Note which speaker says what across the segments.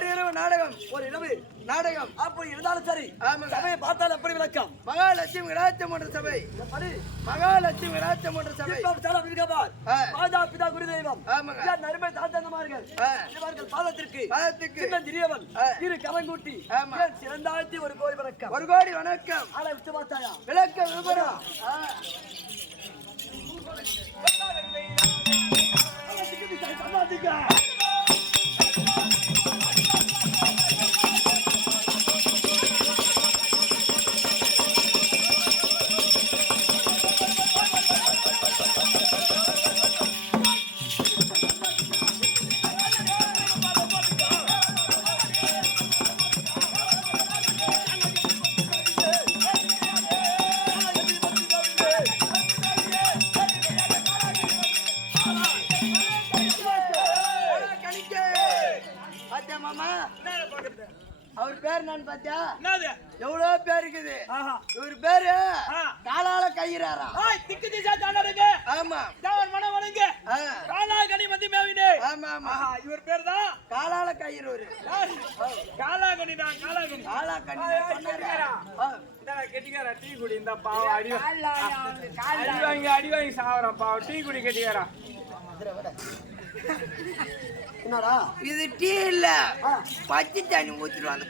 Speaker 1: ஒரு இரவு நாடகம்.
Speaker 2: ஒரு இரவு
Speaker 1: நாடகம்.
Speaker 2: அப்படி இருந்தாலும் சரி. சபையை பார்த்தால் எப்படி விளக்கம்?
Speaker 1: மகாலட்சுமி சபை. மகாலட்சுமி விடாச்சமன்ற சபை.
Speaker 2: சிற்பம் சாலம் இருக்கப்பா
Speaker 1: ஆ.
Speaker 2: மாதா பிதா குரு தெய்வம். அருமை தாத்தந்தமார்கள். இவர்கள் பாதத்திற்கு
Speaker 1: பாதத்துக்கு
Speaker 2: சின்ன திரியவன். இரு. என் சிறந்தாழ்த்தி ஒரு கோயில் வணக்கம்?
Speaker 1: ஒரு கோடி வணக்கம்.
Speaker 2: ஆளை விட்டு பார்த்தாயா?
Speaker 1: விளக்க விவரம் ஆ. மாமா. அவர் பேர் என்னன்னு பாத்தியா?
Speaker 3: என்னது?
Speaker 1: எவ்வளவு பேர் இருக்குது? இவர் பேரு. காலால கையிறாராம்
Speaker 3: ஆய் திக்கு திசா தாண்டடுங்க
Speaker 1: ஆமா.
Speaker 3: தேவர் மனம் வணங்க. காலா கனி மதி மேவினே.
Speaker 1: ஆமா ஆமா.
Speaker 3: இவர் பேர் தான்?
Speaker 1: காலால கயிறுவரு
Speaker 3: காலா கனி தான் காலா கனி
Speaker 1: காலா கண்ணி
Speaker 3: இந்த கெட்டிக்காரா டீ குடி இந்த பாவம் அடி அடி வாங்கி அடி வாங்கி சாவறான் பாவம். டீ குடி கெட்டிக்காரா?
Speaker 2: என்னடா?
Speaker 1: இது டீ இல்ல. பச்சை தண்ணி ஊத்திட்டு வந்து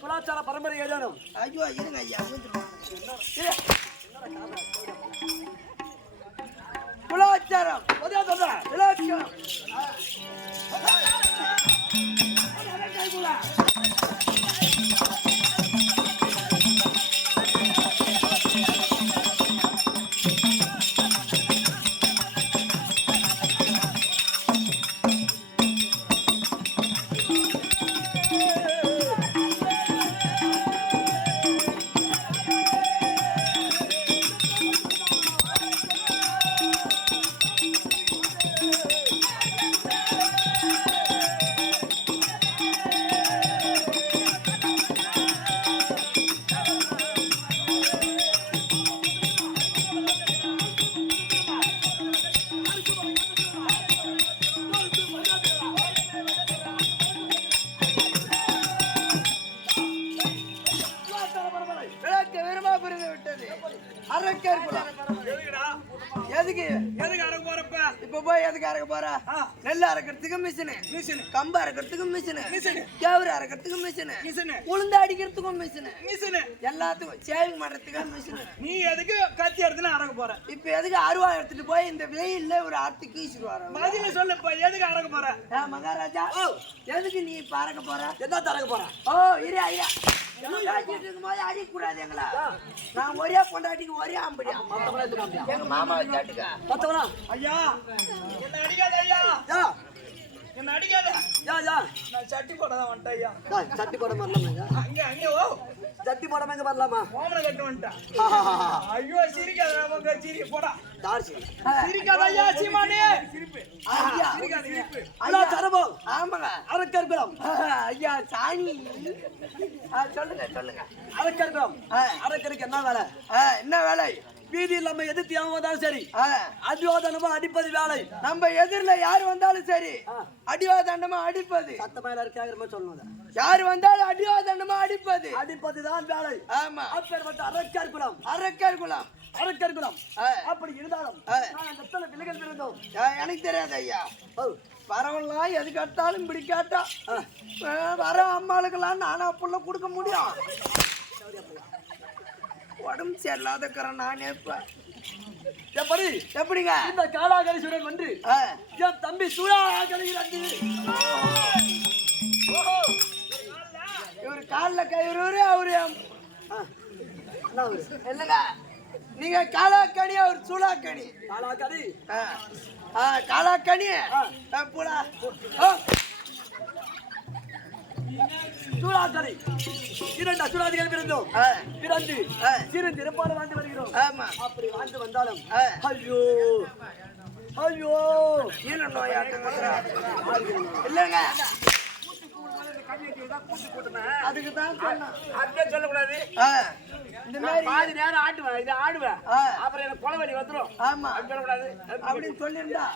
Speaker 2: கலாச்சார பரம்பரை ஏதேனும்
Speaker 1: ஐயோ இருங்க ஐயா குலாச்சாரம். எதுக்கு?
Speaker 3: எதுக்கு அடங்க போறப்ப
Speaker 1: இப்ப? போய் எதுக்கு அறக்க போற. நெல் அறக்கிறதுக்கு மிஷினு
Speaker 3: மிஷினு.
Speaker 1: கம்பு அறக்கிறதுக்கு மிஷினு
Speaker 3: மிஷினு.
Speaker 1: கேவரு அறக்கிறதுக்கு மிஷினு
Speaker 3: மிஷினு.
Speaker 1: உளுந்து அடிக்கிறதுக்கும் மிஷினு
Speaker 3: மிஷினு
Speaker 1: எல்லாத்துக்கும் சேவிங் பண்றதுக்கு மிஷினு
Speaker 3: நீ எதுக்கு கத்தி எடுத்துன்னு அடங்க போற?
Speaker 1: இப்ப எதுக்கு அருவா எடுத்துட்டு போய் இந்த வெயில்ல ஒரு அறுத்து கீசிடுவாரு
Speaker 3: பதில சொல்லுப்பா எதுக்கு அடங்க போற?
Speaker 1: மகாராஜா எதுக்கு நீ இப்ப அறக்க போற?
Speaker 2: என்ன தரங்க போறேன்
Speaker 1: ஓ இரு ஐயா இருக்கும்போது அடிக்கக்கூடாது எங்களா நான் ஒரே பொண்டாட்டிக்கு ஒரே ஆம்படியா எங்க மாமாவை கேட்டுக்க
Speaker 2: மத்தவனா
Speaker 3: ஐயா. என்ன அடிக்காத ஐயா? என்ன அடிக்காத?
Speaker 2: யா யா.
Speaker 3: நான் சட்டி போட தான் வந்துட்டேன் ஐயா.
Speaker 2: டேய், சட்டி போட வரலாமா
Speaker 3: அங்க அங்க ஓ.
Speaker 2: சட்டி போடாம எங்க வரலாமா?
Speaker 3: ஓமனை கட்டு வந்துட்டேன் ஐயோ சிரிக்காத நமக்கு சிரி போடா.
Speaker 2: யார் சரி?
Speaker 3: சிரிக்காத ஐயா சீமானே. சிரிப்பு.
Speaker 1: ஐயா
Speaker 3: சிரிக்காதீங்க
Speaker 2: அண்ணா தரபோ
Speaker 1: ஆமாங்க.
Speaker 2: அரக்கர்குலம்
Speaker 1: ஐயா சாணி. ஆ, சொல்லுங்க சொல்லுங்க.
Speaker 2: அரக்கர்குலம்
Speaker 1: ஆ.
Speaker 2: அரக்கருக்கு என்ன வேலை?
Speaker 1: என்ன வேலை?
Speaker 2: வீதியில் நம்ம எதிர்த்து எவன் வந்தாலும் சரி. அடிவாதனமா அடிப்பது வேலை.
Speaker 1: நம்ம எதிரில யார் வந்தாலும் சரி. அடிவாதண்டமா அடிப்பது.
Speaker 2: சத்தமா எல்லாரும் கேக்குற மாதிரி சொல்லணும்.
Speaker 1: யார் வந்தாலும் அடிவாதண்டமா அடிப்பது.
Speaker 2: அடிப்பதுதான் வேலை.
Speaker 1: ஆமா.
Speaker 2: அப்பேற்பட்ட அரக்கர்குலம்
Speaker 1: அரக்கர் குலம்.
Speaker 2: அரக்கர்குலம்
Speaker 1: ஆ.
Speaker 2: அப்படி இருந்தாலும். நான் விலகல் இருந்தோம்
Speaker 1: எனக்கு தெரியாது ஐயா. பரவலாம் எது கேட்டாலும் இப்படி கேட்டா வர அம்மாளுக்கெல்லாம் நானா புள்ள கொடுக்க முடியும். உடம்பு சரியில்லாதக்கிறேன் நானே இப்ப.
Speaker 2: எப்படி?
Speaker 1: எப்படிங்க?
Speaker 2: இந்த காலாகலீஸ்வரன் வந்து என் தம்பி சூழாகலிகிறது
Speaker 1: கயிறு அவரு. என்- இல்லைங்க நீங்க காலாக்கணி அவர் சூளாக்கணி காலாக்கணி ஆ, புலா
Speaker 2: சூழாகலி இரண்டு அசுராதிகள் பிறந்தோம். பிறந்து. சிறு திருப்பாடு வாழ்ந்து வருகிறோம்.
Speaker 1: ஆமா.
Speaker 2: அப்படி வாழ்ந்து வந்தாலும். ஐயோ. ஐயோ.
Speaker 1: ஈன நோயாட்டங்க இல்லைங்க.
Speaker 3: தான்
Speaker 1: அதுக்கு தான்
Speaker 3: சொல்லக்கூடாது.
Speaker 1: ஆ, இந்த மாதிரி
Speaker 3: பாதி நேரம் ஆட்டுவேன் இதை ஆடுவேன். அப்புறம் எனக்கு கொலவலி வந்துடும்
Speaker 1: ஆமா.
Speaker 3: சொல்லக்கூடாது.
Speaker 1: அப்படின்னு சொல்லியிருந்தா.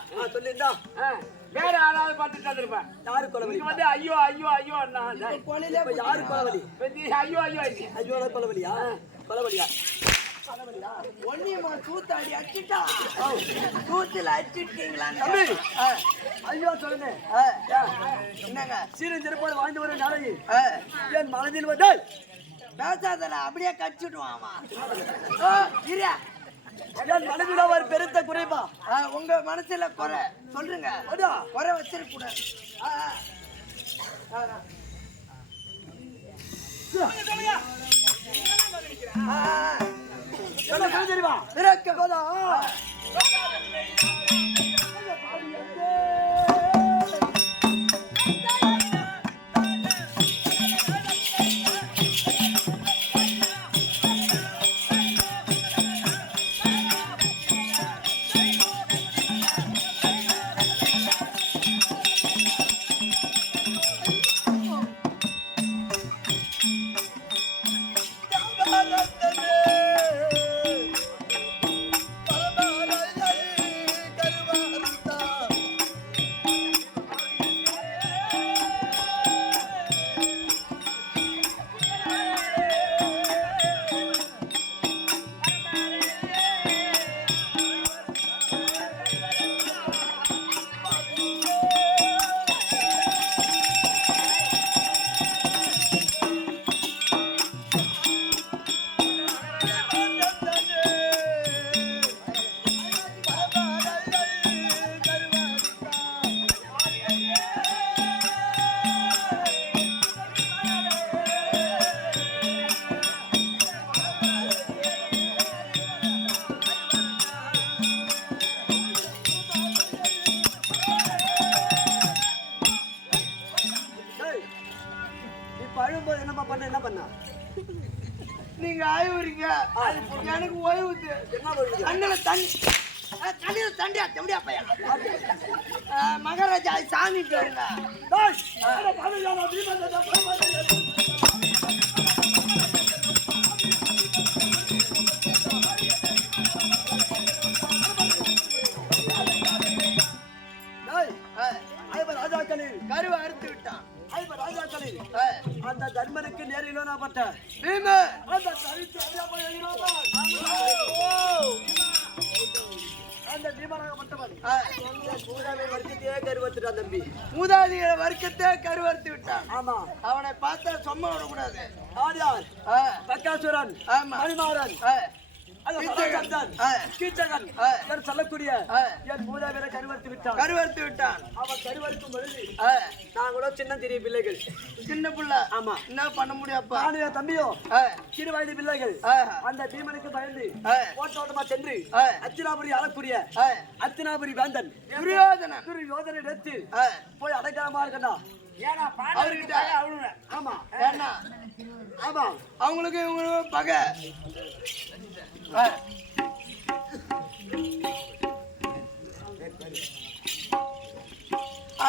Speaker 2: ஆ,
Speaker 3: வேற யாராவது பார்த்துட்டு வந்திருப்பேன்
Speaker 2: யாரு
Speaker 3: நீங்க வந்து ஐயோ ஐயோ ஐயோ அண்ணா.
Speaker 1: கொலையிலே
Speaker 2: யாரு கொலவலி
Speaker 3: ஐயோ ஐயோ ஐயோ
Speaker 2: கொலவலியா கொலவலியா
Speaker 1: ஒன்னியம்மா சூத்தாடி அடிச்சுட்டா? சூத்துல அடிச்சிட்டீங்களா
Speaker 2: தம்பி. ஐயோ சொல்லுங்க.
Speaker 1: என்னங்க?
Speaker 2: சீரன் சிறப்பாடு வாழ்ந்து வரும் நாளைக்கு. என் மனதில் வந்தால்?
Speaker 1: பேசாதல அப்படியே. ஓ, இரியா.
Speaker 2: என் மனதில் அவர் பெருத்த குறைப்பா?
Speaker 1: உங்க மனசுல குறை. சொல்லுங்க. குறை வச்சிருக்க கூடாது. ஆ,
Speaker 2: என்ன சொல்ல தெரியுமா
Speaker 1: விரக்கம்.
Speaker 2: டேய், என்ன
Speaker 1: நீங்க ஆய்வுறீங்க. எனக்கு ஓய்வு அண்ணனை தண்ணி. தண்ணியில தண்டியா தம்பியா பையன் மகாராஜா சாமி பேருங்க
Speaker 2: வர்க்கத்தையே கருவத்துட்டான் தம்பி.
Speaker 1: மூதாதிகளை வர்க்கத்தை கருவறுத்து விட்டான்.
Speaker 2: ஆமா.
Speaker 1: அவனை பார்த்தா சும்மா விடக்கூடாது.
Speaker 2: ஆடியார் பக்காசுரன் மணிமாறன்.
Speaker 1: கீச்சகன்.
Speaker 2: சொல்லக்கூடிய. என் மூதாதையரை கருவறுத்து விட்டான்.
Speaker 1: கருவறுத்து விட்டான்.
Speaker 2: அவன் கருவறுக்கும் பொழுது நாங்களோ சின்ன தெரிய பிள்ளைகள்.
Speaker 1: சின்ன புள்ள.
Speaker 2: ஆமா.
Speaker 1: என்ன பண்ண முடியாப்பா
Speaker 2: நானும் என் தம்பியும்
Speaker 1: ஆ,
Speaker 2: சிறு வயது பிள்ளைகள். அந்த தீமனுக்கு பயந்து
Speaker 1: ஆ,
Speaker 2: ஓட்ட ஓட்டமா சென்று. அச்சினாபுரி அழக்கூடிய
Speaker 1: ஆ,
Speaker 2: அத்தினாபுரி வேந்தன்
Speaker 1: துரியோதனன்.
Speaker 2: திரு யோதனை எடுத்து
Speaker 1: ஆ,
Speaker 2: போய் அடைக்காம இருக்கண்டா
Speaker 3: ஏன்னா
Speaker 1: அவர்கிட்ட
Speaker 3: அழுவேன்.
Speaker 2: ஆமா.
Speaker 1: ஏன்னா
Speaker 2: ஆமா.
Speaker 1: அவங்களுக்கு இவங்களுக்கு பகை.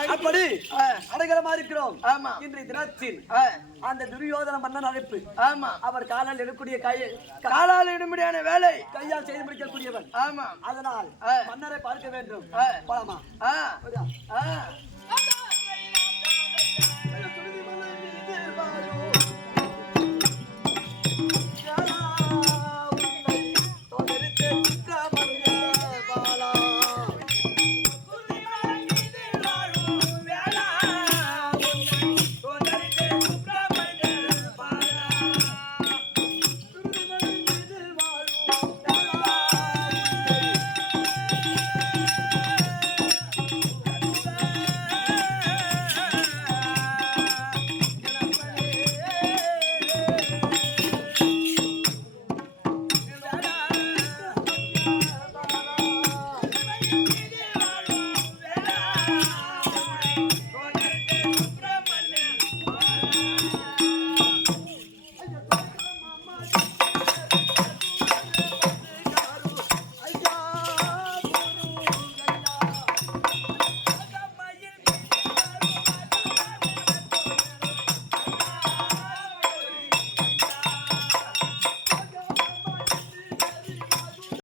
Speaker 2: அப்படி
Speaker 1: ஆ,
Speaker 2: அடைக்கலமா இருக்கிறோம்
Speaker 1: ஆமா.
Speaker 2: இன்றைய தினத்தில் அந்த துரியோதன மன்னன் அழைப்பு.
Speaker 1: ஆமா.
Speaker 2: அவர் காலால் எடுக்கக்கூடிய கையை
Speaker 1: காலால் இடும்படியான வேலை
Speaker 2: கையால் செய்து முடிக்கக்கூடியவன்.
Speaker 1: ஆமா.
Speaker 2: அதனால். மன்னரை பார்க்க வேண்டும். போலாமா.
Speaker 1: ஆ,